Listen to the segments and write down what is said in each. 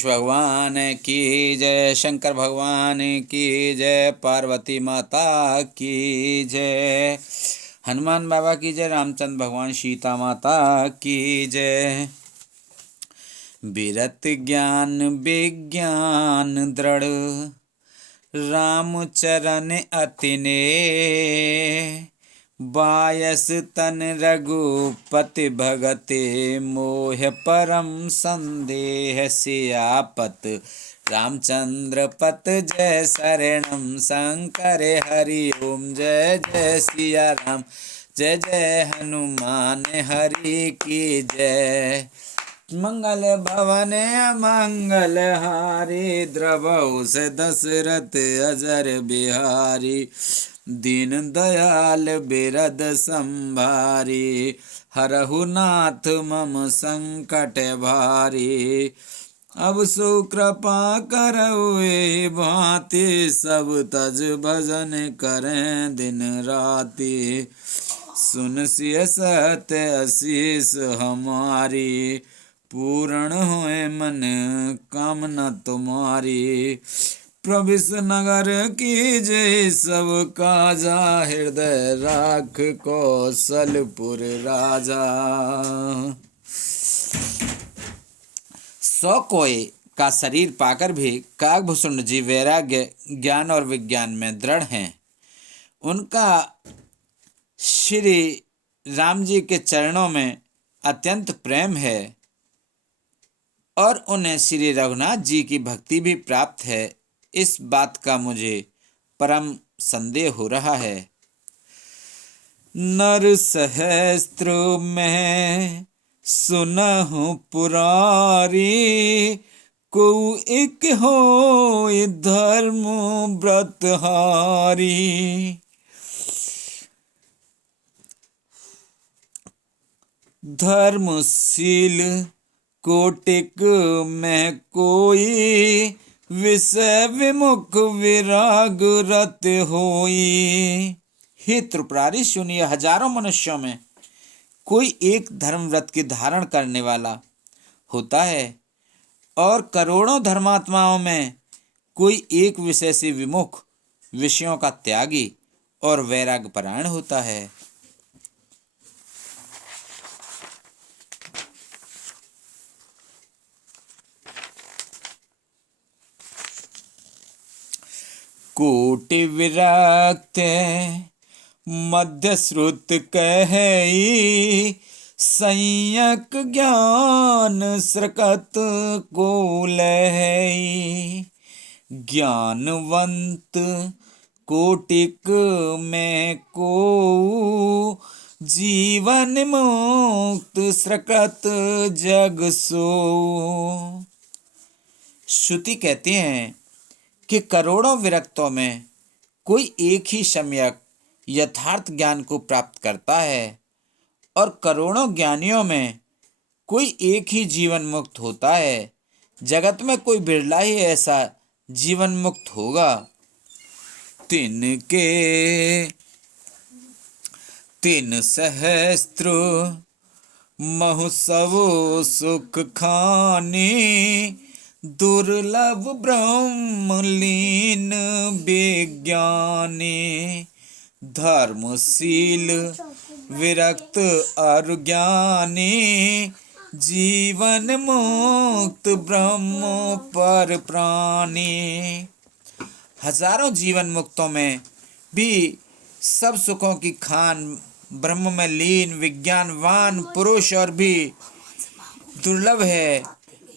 भगवान की जय, शंकर भगवान की जय, पार्वती माता की जय, हनुमान बाबा की जय, रामचंद्र भगवान, सीता माता की जय। विरत ज्ञान विज्ञान दृढ़, राम चरण अति नेह, बायस तन रघुपति भगते मोह परम संदेह, सियापत रामचंद्र पत जय शरणम, शंकर हरि ओम जय जय सिया राम, जय जय हनुमान हरि की जय। मंगल भवन मंगल हारी, द्रवहु से दशरथ अजर बिहारी, दीन दयाल बिरद संभारी, हरहु नाथ मम संकट भारी। अब सो कृपा करहुए भांति, सब तज भजन करें दिन राति, सुन सिय सत्य असीस हमारी, पूर्ण होए मन कामना तुम्हारी। प्रविश नगर की जय सब काजा, हृदय राख कौशलपुर राजा। 100 कोय का शरीर पाकर भी काकभूषण जी वैराग्य ज्ञान और विज्ञान में दृढ़ हैं। उनका श्री राम जी के चरणों में अत्यंत प्रेम है और उन्हें श्री रघुनाथ जी की भक्ति भी प्राप्त है, इस बात का मुझे परम संदेह हो रहा है। नर सहस्त्र में सुनहु पुरारी, को एक हो धर्म व्रतहारी, धर्मशील कोटिक में कोई, विषय विमुख विराग रत होई। हे त्रिपुरारी सुनिए, हजारों मनुष्यों में कोई एक धर्म व्रत की धारण करने वाला होता है और करोड़ों धर्मात्माओं में कोई एक विषय से विमुख, विषयों का त्यागी और वैराग्य परायण होता है। कोटि विरक्त मध्य श्रुत कही, संयक ज्ञान स्रकत को लहई। ज्ञानवंत कोटिक में को, जीवन मुक्त स्रकत जग सो। श्रुति कहती हैं कि करोड़ों विरक्तों में कोई एक ही सम्यक यथार्थ ज्ञान को प्राप्त करता है और करोड़ों ज्ञानियों में कोई एक ही जीवन मुक्त होता है। जगत में कोई बिरला ही ऐसा जीवन मुक्त होगा। तिनके 3 सहस्त्र महोत्सव सुख खानी, दुर्लभ ब्रह्मलीन विज्ञानी। धर्मशील विरक्त और ज्ञानी, जीवन मुक्त ब्रह्म पर प्राणी। हजारों जीवन मुक्तों में भी सब सुखों की खान, ब्रह्म में लीन विज्ञानवान पुरुष और भी दुर्लभ है।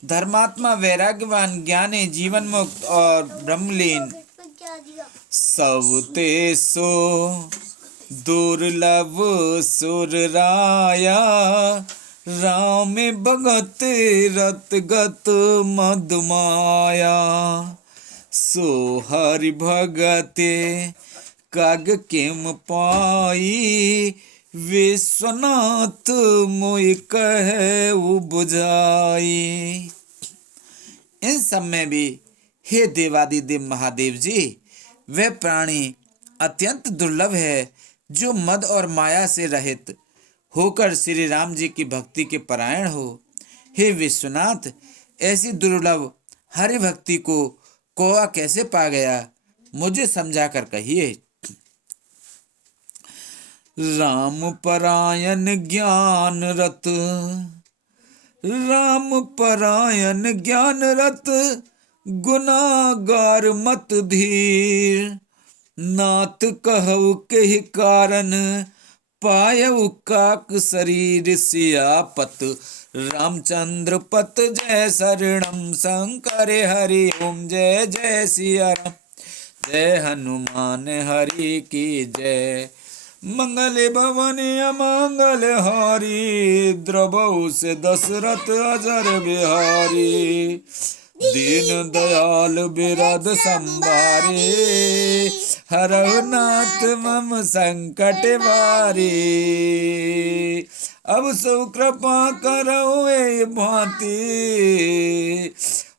धर्मात्मा वैराग्यवान ज्ञानी जीवन मुक्त और ब्रह्मलीन सब तेसो दुर्लभ सुर राया। राम भगत रतगत मधुमाया, सो हरि भगते काग किम पाई। विश्वनाथ मोहि कहे बुझाई। इन सब में भी हे देवादिदेव महादेव जी, वह प्राणी अत्यंत दुर्लभ है जो मद और माया से रहित होकर श्री राम जी की भक्ति के परायण हो। हे विश्वनाथ, ऐसी दुर्लभ हरि भक्ति को कौआ कैसे पा गया, मुझे समझा कर कहिए। राम परायण ज्ञान रत, राम परायण ज्ञान रत, गुनागार मत धीर। नाथ कहु के कारण, पायउ काक शरीर। सियापत रामचंद्र पत जय शरणम, शंकर हरि ओम जय जय सिया राम। जय हनुमान हरि की जय। मंगल भवन अमंगल हारी, द्रवहु से दशरथ अजर बिहारी। दीन दयाल बिरद संभारे, हरहु नाथ मम संकट भारी। अब सो कृपा करो ए भांति,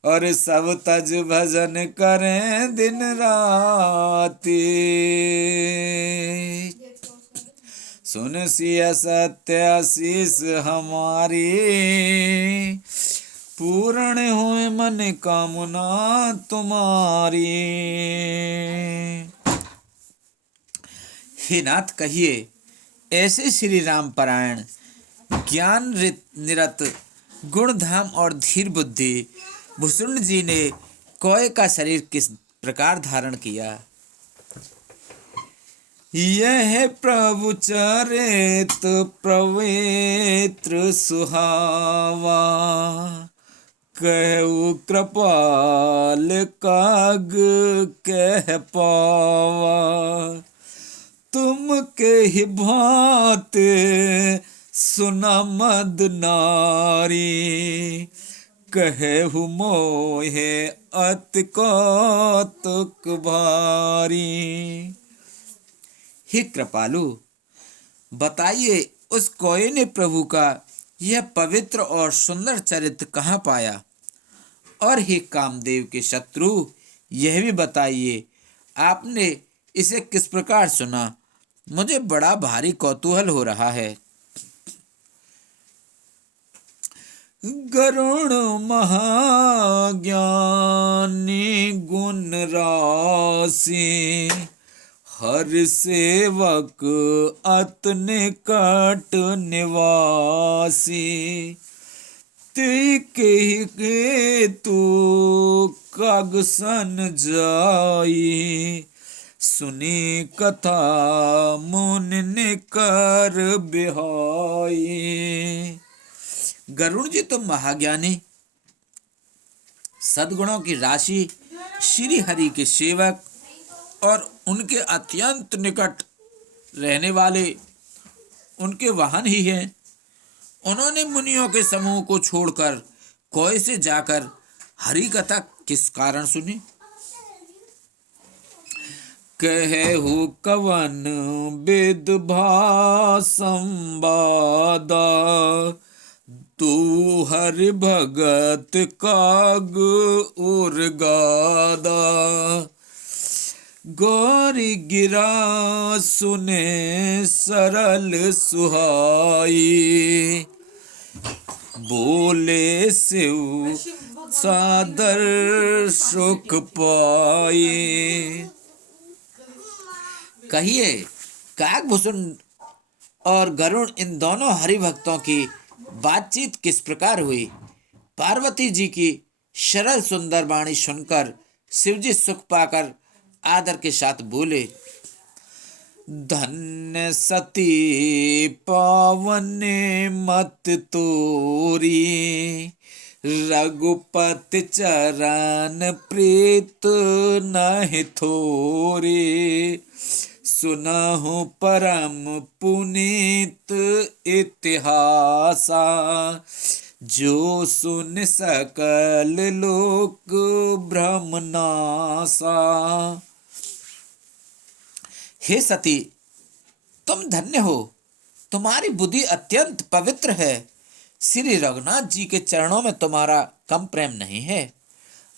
और सब तज भजन करें दिन राति। सुन सिया सत्य आशीष हमारी, पूर्ण हुए मन कामना तुम्हारी। हे नाथ कहिए, ऐसे श्री राम परायण ज्ञान निरत गुण धाम और धीर बुद्धि भुसुंड जी ने कौए का शरीर किस प्रकार धारण किया। यह प्रभु चरित पवित्र सुहावा, कहु कृपाल काग कह पावा। तुम के ही भांति सुना मद नारी, कहु मोहे अति कौतुक भारी। हे कृपालु, बताइए उस कौए ने प्रभु का यह पवित्र और सुंदर चरित्र कहाँ पाया। और हे कामदेव के शत्रु, यह भी बताइए आपने इसे किस प्रकार सुना। मुझे बड़ा भारी कौतूहल हो रहा है। गरुण महाज्ञानी गुण राशि, हर सेवक अत निकट निवासी। के तू काग सन जाई, सुनी कथा मुनि कर बिहाई। गरुण जी तुम महाज्ञानी, सद्गुणों की राशि, श्री हरि के सेवक और उनके अत्यंत निकट रहने वाले उनके वाहन ही हैं। उन्होंने मुनियों के समूह को छोड़कर कौए से जाकर हरि कथा किस कारण सुनी। कहु कवन विद संवादा, तू हरि भगत काग उर गादा। गौरी गिरा सुने सरल सुहाई, बोले शिव सादर सुख पाई। कहिए काकभूषण और गरुड़ इन दोनों हरि भक्तों की बातचीत किस प्रकार हुई। पार्वती जी की सरल सुंदर वाणी सुनकर शिवजी सुख पाकर आदर के साथ बोले, धन्य सती पावन मत तोरी, रघुपति चरण प्रीत नहीं थोरी। सुनहु परम पुनीत इतिहासा, जो सुन सकल लोक भ्रम नासा। हे सती, तुम धन्य हो, तुम्हारी बुद्धि अत्यंत पवित्र है। श्री रघुनाथ जी के चरणों में तुम्हारा कम प्रेम नहीं है,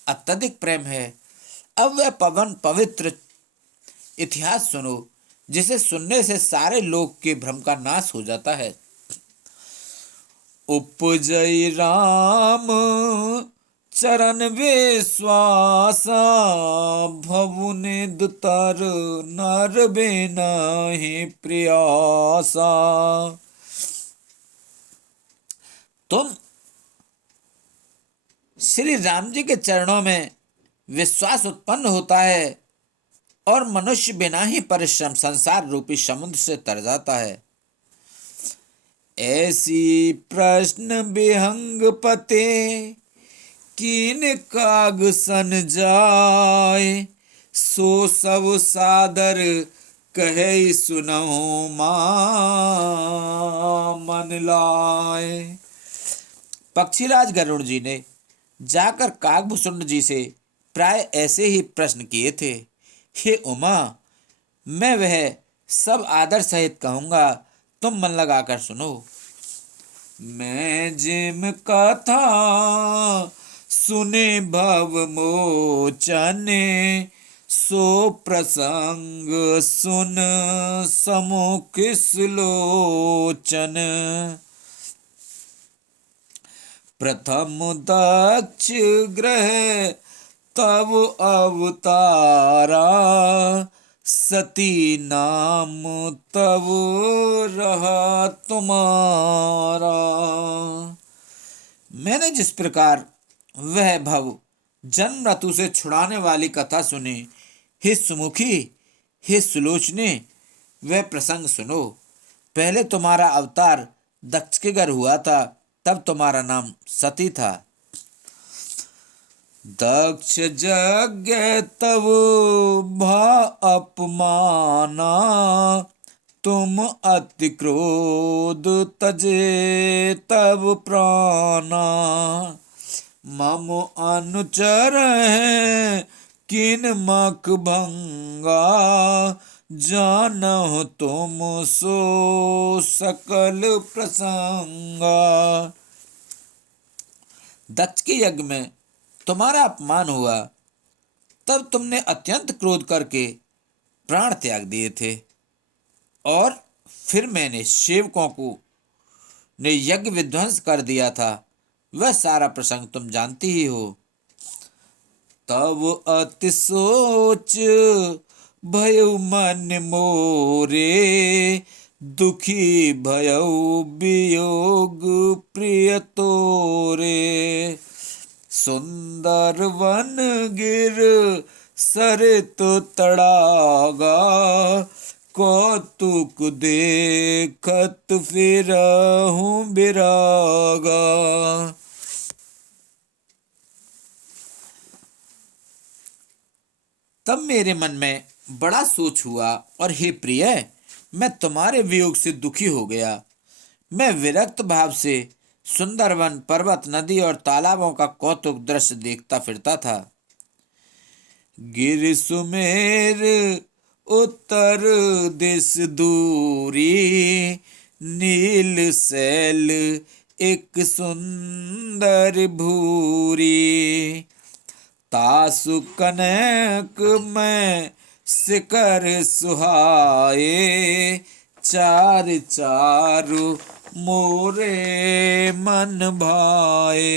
अत्यधिक प्रेम है। अब वह पवित्र इतिहास सुनो, जिसे सुनने से सारे लोक के भ्रम का नाश हो जाता है। उपजय राम चरण विश्वासा भवुने दुतर नर बिना ही प्रयासा। तुम श्री राम जी के चरणों में विश्वास उत्पन्न होता है और मनुष्य बिना ही परिश्रम संसार रूपी समुद्र से तर जाता है। ऐसी प्रश्न विहंग पते कीन काग सन जाय, सो सब सादर कहे सुनहु मां मन लाए। पक्षीराज गरुड़ जी ने जाकर कागभूषुंड जी से प्राय ऐसे ही प्रश्न किए थे। हे उमा, मैं वह सब आदर सहित कहूंगा, तुम मन लगाकर सुनो। मैं जिम कथा सुने भव मोचने, सो प्रसंग सुन समुख सुलोचन। प्रथम दक्ष ग्रह तब अवतारा, सती नाम तब रहा तुम्हारा। मैंने जिस प्रकार वह भव जन्म मृत्यु से छुड़ाने वाली कथा सुनी, हे सुमुखी, हे सुलोचने, वह प्रसंग सुनो। पहले तुम्हारा अवतार दक्ष के घर हुआ था, तब तुम्हारा नाम सती था। दक्ष यज्ञ तब भा अपमाना, तुम अति क्रोध तजे तब प्राणा। मम अनुचर है किन मख भंगा, जानहु तुम सो सकल प्रसंगा। दक्ष के यज्ञ में तुम्हारा अपमान हुआ, तब तुमने अत्यंत क्रोध करके प्राण त्याग दिए थे, और फिर मैंने सेवकों को ने यज्ञ विध्वंस कर दिया था। वह सारा प्रसंग तुम जानती ही हो। तब अति सोच भयउ मन मोरे, दुखी भयउ वियोग प्रिय तोरे। सुंदर वन गिर सरित तड़ागा, कौतुक देखत फिरहूं बिरागा। तब मेरे मन में बड़ा सोच हुआ, और हे प्रिय, मैं तुम्हारे वियोग से दुखी हो गया। मैं विरक्त भाव से सुंदरवन, पर्वत, नदी और तालाबों का कौतुक दृश्य देखता फिरता था। गिर सुमेर उत्तर दिस दूरी, नील सैल एक सुंदर भूरी। तासु कनक में शिखर सुहाए, चार चारु मोरे मन भाए।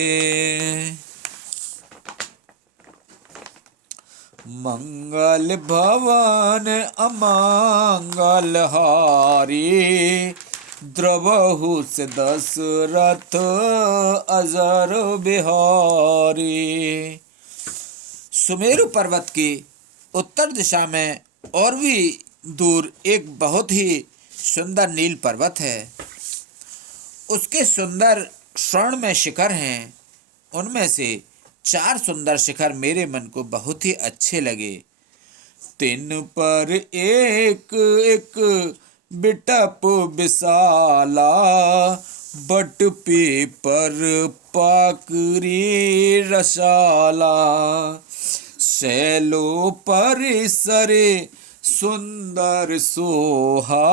मंगल भवन अमंगल हारी, द्रवहु से दशरथ अजर बिहारी। सुमेरु पर्वत की उत्तर दिशा में और भी दूर एक बहुत ही सुंदर नील पर्वत है। उसके सुंदर स्वर्ण में शिखर हैं। उनमें से 4 सुंदर शिखर मेरे मन को बहुत ही अच्छे लगे। तिन पर एक एक बिटप विशाला, बट पीपर पाकरी रसाला। शैलो परिसरे सुंदर सोहा,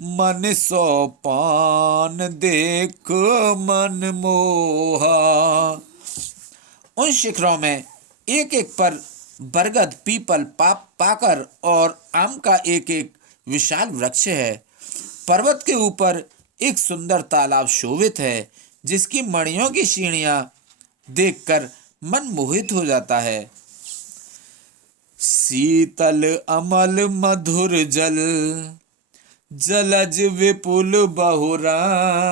मन सो पान देख मन मोहा। उन शिखरों में एक एक पर बरगद, पीपल, पाकर और आम का एक एक विशाल वृक्ष है। पर्वत के ऊपर एक सुंदर तालाब शोभित है, जिसकी मणियों की सीढ़ियां देखकर मन मोहित हो जाता है। शीतल अमल मधुर जल, जलज विपुल बहुरांग।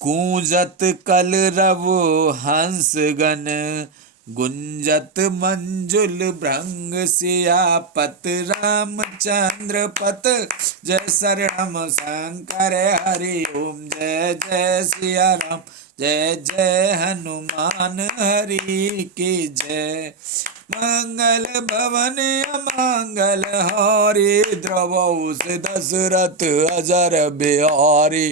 कूंजत कलरव हंसगण, गुंजत मंजुल भृंग। सियापत रामचंद्र पत, जय शरणम शंकर हरि ओम। जय जय सिया राम, जय जय हनुमान हरि की जय। मंगल भवन अमंगल हारी, द्रवहुस दशरथ अजर बिहारी।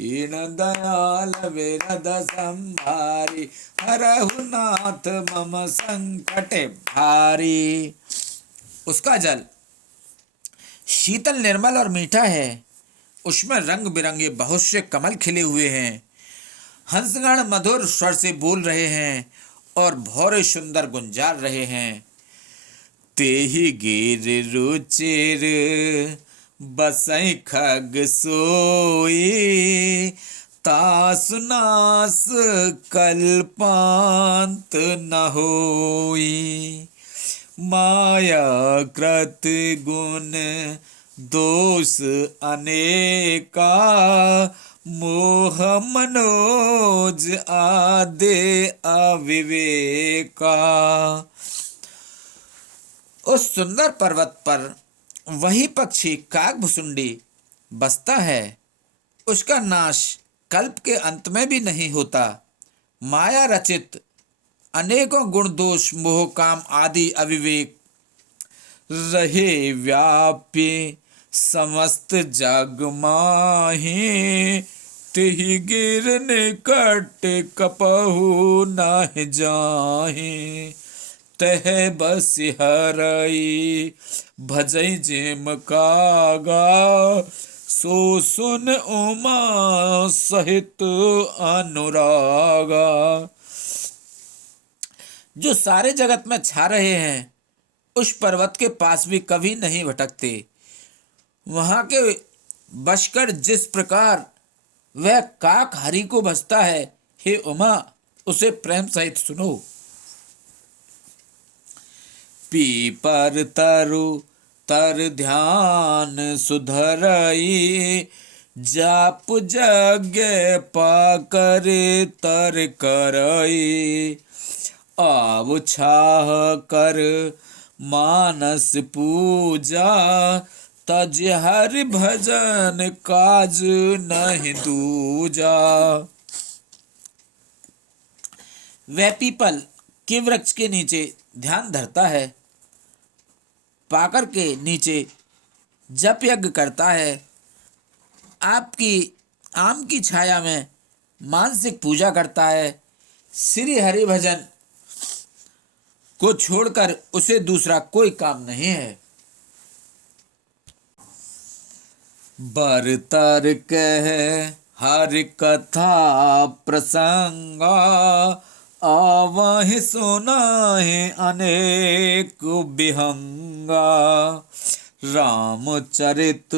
हीन दयाल विरद संभारी, हरहु नाथ मम संकट भारी। उसका जल शीतल निर्मल और मीठा है। उसमें रंग बिरंगे बहुत से कमल खिले हुए हैं। हंसगण मधुर स्वर से बोल रहे हैं और भौरे सुंदर गुंजार रहे हैं। तेहि गिर रुचिर बसई खग सोई, तासु नास कल्पांत न होई। माया कृत गुण दोष अनेका, मोह मनोज आदे अविवेका। उस सुंदर पर्वत पर वही पक्षी काकभुसुंडी बसता है। उसका नाश कल्प के अंत में भी नहीं होता। माया रचित अनेकों गुण दोष मोह काम आदि अविवेक रहे व्यापी समस्त जग माही। तिहि गिर निकट कपहु नाहि जाहि, तह बस हरई भजई जेम कागा। सो सुन उमा सहित अनुरागा। जो सारे जगत में छा रहे हैं, उस पर्वत के पास भी कभी नहीं भटकते। वहां के बशकर जिस प्रकार वह काक हरि को भजता है, हे उमा उसे प्रेम सहित सुनो। पीपर तरु तर ध्यान सुधरई, जाप जग पाकर तर करई। आव छाह कर मानस पूजा, तज हरि भजन काज नहीं दूजा। वह पीपल के वृक्ष के नीचे ध्यान धरता है, पाकर के नीचे जप यज्ञ करता है, आपकी आम की छाया में मानसिक पूजा करता है। श्री हरि भजन को छोड़कर उसे दूसरा कोई काम नहीं है। बरतर कह हरि कथा प्रसंगा, आवहि सुनाहि अनेक विहंगा। रामचरित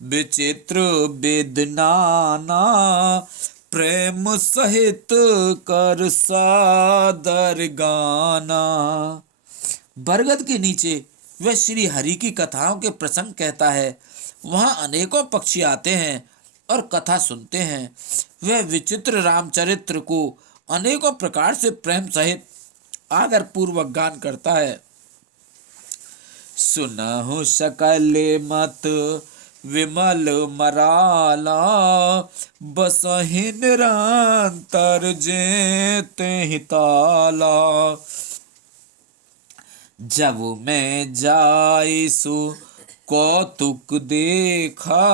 विचित्र वेद नाना, प्रेम सहित कर सादर गाना। बरगद के नीचे वह श्री हरि की कथाओं के प्रसंग कहता है। वहाँ अनेकों पक्षी आते हैं और कथा सुनते हैं। वह विचित्र रामचरित्र को अनेकों प्रकार से प्रेम सहित आदर पूर्वक गान करता है। सुनहु सकल मत विमल मराला, बसहि निरंतर जेते ही ताला। जब मैं जाइसु कौतुक देखा,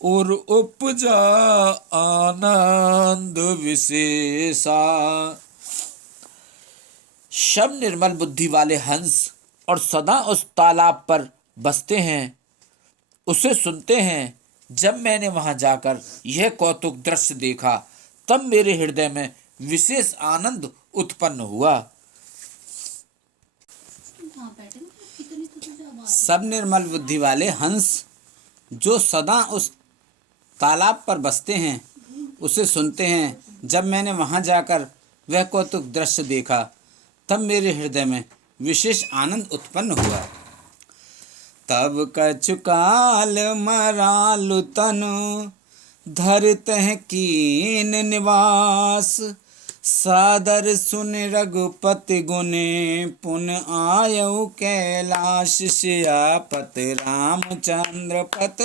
और उपजा आनंद विशेषा। शब निर्मल बुद्धि वाले हंस और सदा उस तालाब पर बसते हैं, उसे सुनते हैं। जब मैंने वहां जाकर यह कौतुक दृश्य देखा, तब मेरे हृदय में विशेष आनंद उत्पन्न हुआ। सब निर्मल बुद्धि वाले हंस जो सदा उस तालाब पर बसते हैं, उसे सुनते हैं। जब मैंने वहां जाकर वह कौतुक दृश्य देखा तब मेरे हृदय में विशेष आनंद उत्पन्न हुआ। तब कछु काल मरालु तनु धरतह कीन निवास, सादर सुन रघुपति गुने पुन आयऊ कैलाश, सियापत रामचंद्र पत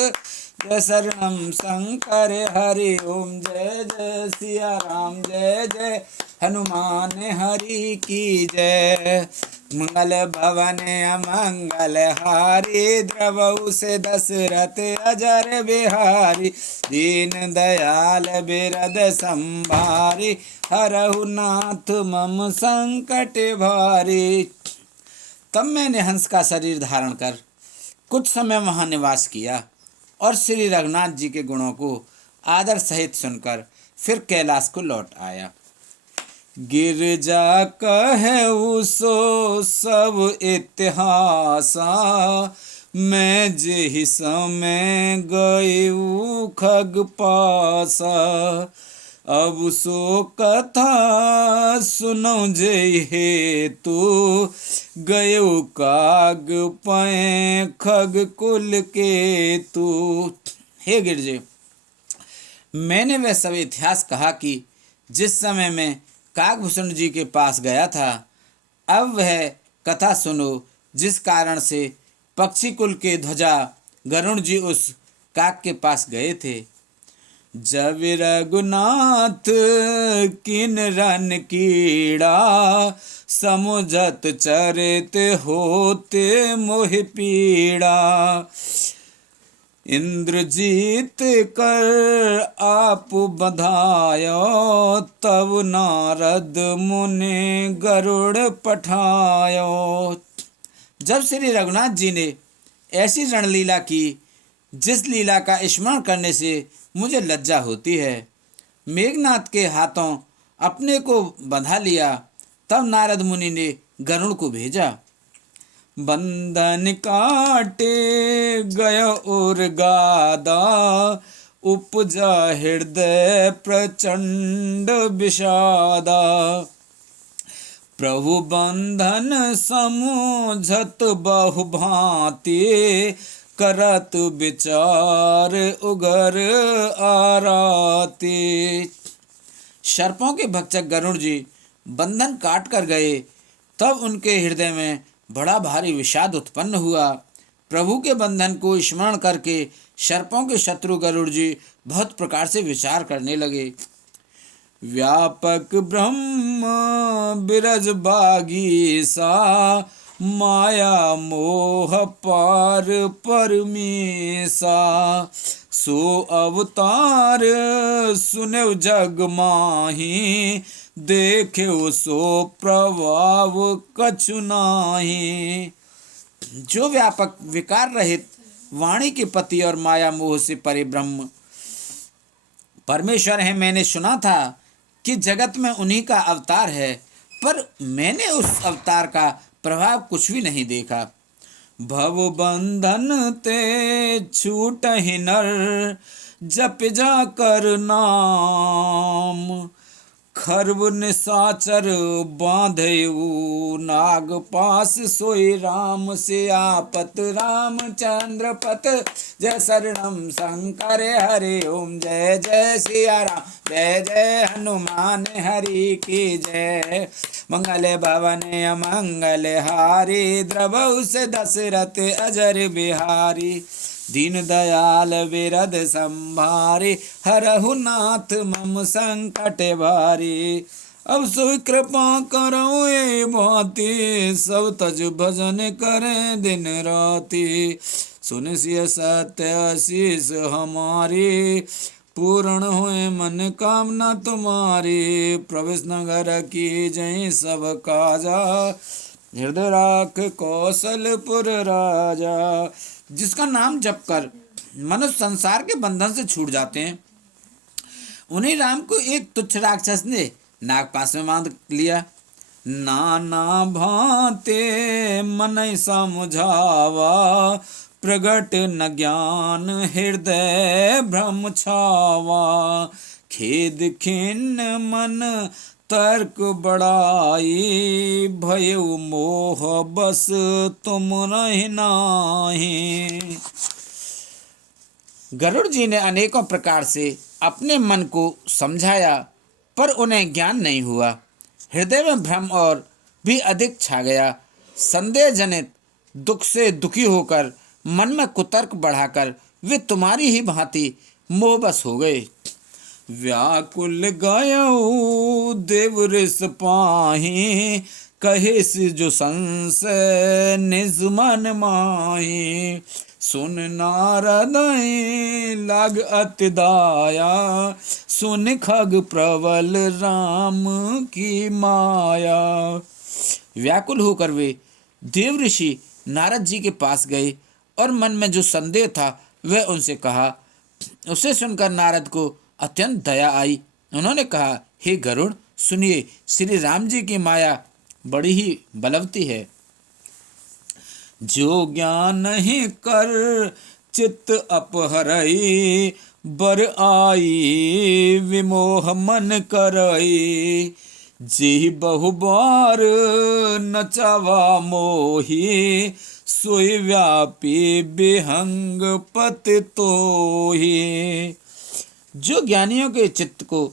जय शरणम शंकर हरि ओम जय जय सिया राम जय जय हनुमान हरि की जय। मंगल भवन अमंगल हारी द्रवऊ से दशरथ अजर बिहारी, दीन दयाल बिरद संभारी, हरहु नाथ मम संकट भारी। तब मैंने हंस का शरीर धारण कर कुछ समय वहां निवास किया और श्री रघुनाथ जी के गुणों को आदर सहित सुनकर फिर कैलाश को लौट आया। गिरजा कहु सो सब इतिहासा, मैं जेहि समय गयऊ खग पासा, अब सो कथा सुनो जय हेतु, गयो काग पै खग कुल के तू। हे गिरजे, मैंने वह सब इतिहास कहा कि जिस समय मैं काकभूषण जी के पास गया था, अब वह कथा सुनो जिस कारण से पक्षी कुल के ध्वजा गरुण जी उस काक के पास गए थे। जब रघुनाथ किन रन कीड़ा, समुझत चरित होते मोहि पीड़ा, इंद्रजीत कर आप बधायो, तब नारद मुनि गरुड़ पठायो। जब श्री रघुनाथ जी ने ऐसी रणलीला की जिस लीला का स्मरण करने से मुझे लज्जा होती है, मेघनाथ के हाथों अपने को बंधा लिया, तब नारद मुनि ने गरुड़ को भेजा। बंधन काटे गय और गादा, उपजा हृदय प्रचंड विषादा, प्रभु बंधन समझत बहु भांति, करत विचार उगर आराते। सर्पों के भक्षक गरुड़ जी बंधन काट कर गए, तब उनके हृदय में बड़ा भारी विषाद उत्पन्न हुआ। प्रभु के बंधन को स्मरण करके सर्पों के शत्रु गरुड़ जी बहुत प्रकार से विचार करने लगे। व्यापक ब्रह्म बिरज बागीसा, माया मोह पार परमेसा, सो अवतार सुनेव जग माही, देखे सो प्रभाव कछु नाही। जो व्यापक विकार रहित वाणी के पति और माया मोह से परे ब्रह्म परमेश्वर है, मैंने सुना था कि जगत में उन्हीं का अवतार है, पर मैंने उस अवतार का प्रभाव कुछ भी नहीं देखा। भव बंधन ते छूटहि नर, जप जा कर नाम, खर्व निशाचर बांधेऊ नाग पास, सोई राम सियापत रामचंद्र पत, जय शरणम शंकर हरि ओम जय जय सिया राम जय जय हनुमान हरि की जय। मंगल भवन अमंगल हारी, द्रवऊ से दशरथ अजर बिहारी, दीन दयाल बिरद संभारी, हरहु नाथ मम संकट भारी। अब सो कृपा करो ये भांति, सब तज भजन करें दिन राति, सुन सिय सत्य आशीष हमारी, पूर्ण होए मन कामना तुम्हारी। प्रवेश नगर की जय सब काजा, हृदय राख कौशलपुर राजा। जिसका नाम जप कर मनुष्य संसार के बंधन से छूट जाते हैं, उन्हीं राम को एक तुच्छ राक्षस ने नागपाश में बांध लिया। नाना भांते मन समझावा, प्रगट न ज्ञान हृदय भ्रम छावा, खेद खिन्न मन तर्क बड़ाई, भयउ मोह बस तुम रहि नाहि। गरुड़ जी ने अनेकों प्रकार से अपने मन को समझाया, पर उन्हें ज्ञान नहीं हुआ। हृदय में भ्रम और भी अधिक छा गया। संदेह जनित दुख से दुखी होकर, मन में कुतर्क बढ़ाकर वे तुम्हारी ही भांति मोहबस हो गए। व्याकुल गयो देव ऋष पाहि, कहे से जो संशय निज मन माहि। सुन नारद लाग अति दाया, सुन खग प्रबल राम की माया। व्याकुल होकर वे देव ऋषि नारद जी के पास गए और मन में जो संदेह था वह उनसे कहा। उसे सुनकर नारद को अत्यंत दया आई। उन्होंने कहा, हे गरुड़, सुनिए, श्री राम जी की माया बड़ी ही बलवती है। जो ज्ञान नहीं कर चित्त अपहरई, बर आई विमोह मन करई। जी बहु बार नचावा मोही, सोई व्यापी बिहंग पति तोही। जो ज्ञानियों के चित्त को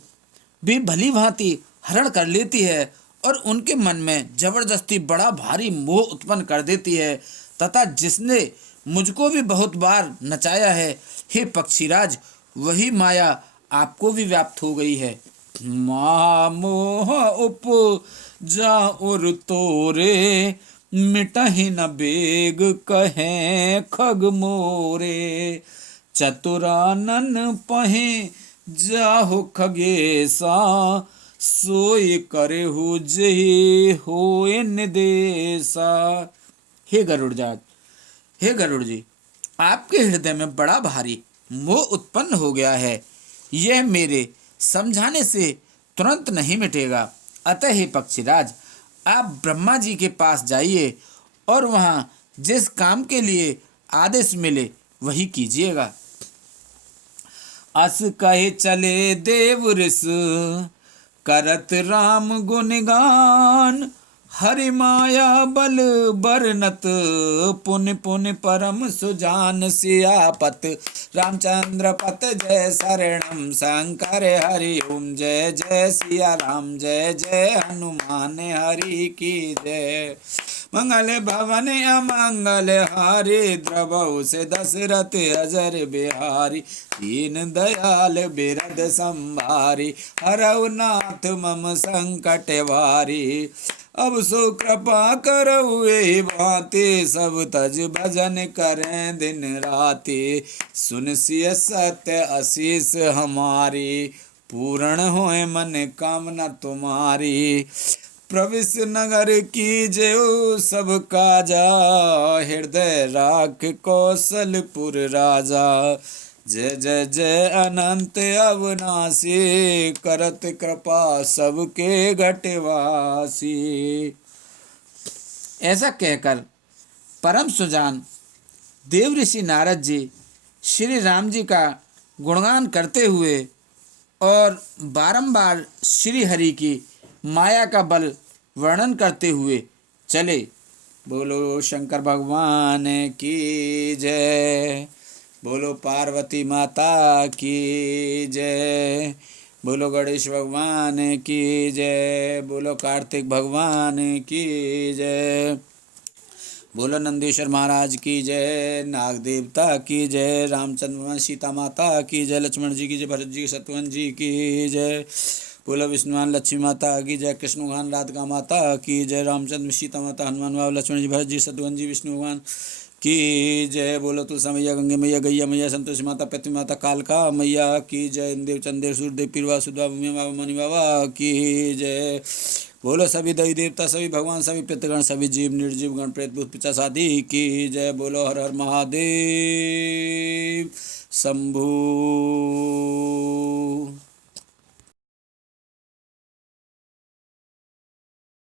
भी भली भांति हरण कर लेती है और उनके मन में जबरदस्ती बड़ा भारी मोह उत्पन्न कर देती है, तथा जिसने मुझको भी बहुत बार नचाया है, हे पक्षीराज, वही माया आपको भी व्याप्त हो गई है। मोह उपजा उर तोरे, मिटहि न बेग कहें खग मोरे। चतुरानन पहे जाहु खगेसा, सोई करे हो जही होए निदेशा। हे गरुड़ जात, हे गरुड़ जी, आपके हृदय में बड़ा भारी मोह उत्पन्न हो गया है। यह मेरे समझाने से तुरंत नहीं मिटेगा। अतः हे पक्षीराज, आप ब्रह्मा जी के पास जाइए और वहाँ जिस काम के लिए आदेश मिले वही कीजिएगा। अस कहे चले देव ऋष, करत राम गुणगान। हरि माया बल बरनत, पुन पुन परम सुजान। सियापत रामचंद्र पत जय शरणम, शंकर हरि ओम जय जय सिया राम, जय जय हनुमान हरि की जय। मंगल भवन अमंगल हारी, द्रवहु से दशरथ अजर बिहारी। दीन दयाल बिरद संभारी, हरऊ नाथ मम संकट वारी। अब सो कृपा करऊ एहि भांति, सब तज भजन करें दिन राति। सुन सिय सत्य आशीष हमारी, पूर्ण होए मन कामना तुम्हारी। प्रविश नगर की जयो सब काजा, हृदय राख कौशलपुर राजा। जय जय जय अनंत अविनाशी, करत कृपा सबके घटवासी। ऐसा कहकर परम सुजान देव ऋषि नारद जी श्री राम जी का गुणगान करते हुए और बारंबार श्री हरि की माया का बल वर्णन करते हुए चले। बोलो शंकर भगवान की जय, बोलो पार्वती माता की जय, बोलो गणेश भगवान की जय, बोलो कार्तिक भगवान की जय, बोलो नंदीश्वर महाराज की जय, नाग देवता की जय, रामचंद्र भगवान सीता माता की जय, लक्ष्मण जी की जय, भरत जी शत्रुघ्न जी की जय, बोलो विष्णुवान लक्ष्मी माता की जय, कृष्ण भगवान राधिका माता की जय, रामचंद्र सीता माता हनुमान बाबा लक्ष्मण जी भरत जी शत्रुघ्न जी विष्णु भगवान की जय। बोलो तुलसा मैया, गंगे मैया, गैया मैया, संतोषी माता, पृथ्वी माता, कालका मैया की जय, इंदेव चंदेव सूर्यदेव पीरवा सुधा भूमि बाबा मणि बाबा की जय। बोलो सभी देवी देवता, सभी भगवान, सभी पितृगण, सभी जीव निर्जीव गण प्रेत भूत पिशाच आदि की जय। बोलो हर हर महादेव शंभू।